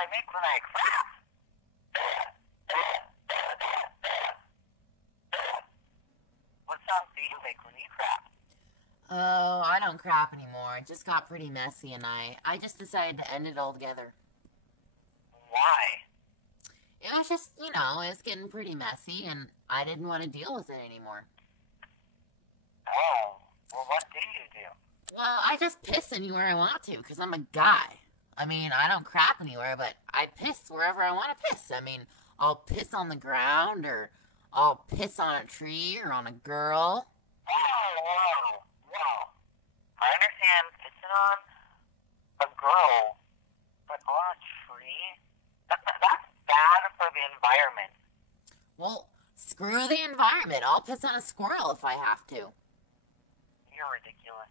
I make when I crap. What sounds do you make when you crap? Oh, I don't crap anymore. It just got pretty messy, and I just decided to end it altogether. Why? It was just, it was getting pretty messy, and I didn't want to deal with it anymore. Oh, well, what do you do? Well, I just piss anywhere I want to, because I'm a guy. I mean, I don't crap anywhere, but I piss wherever I want to piss. I mean, I'll piss on the ground, or I'll piss on a tree, or on a girl. Whoa. I understand pissing on a girl, but on a tree? That's bad for the environment. Well, screw the environment. I'll piss on a squirrel if I have to. You're ridiculous.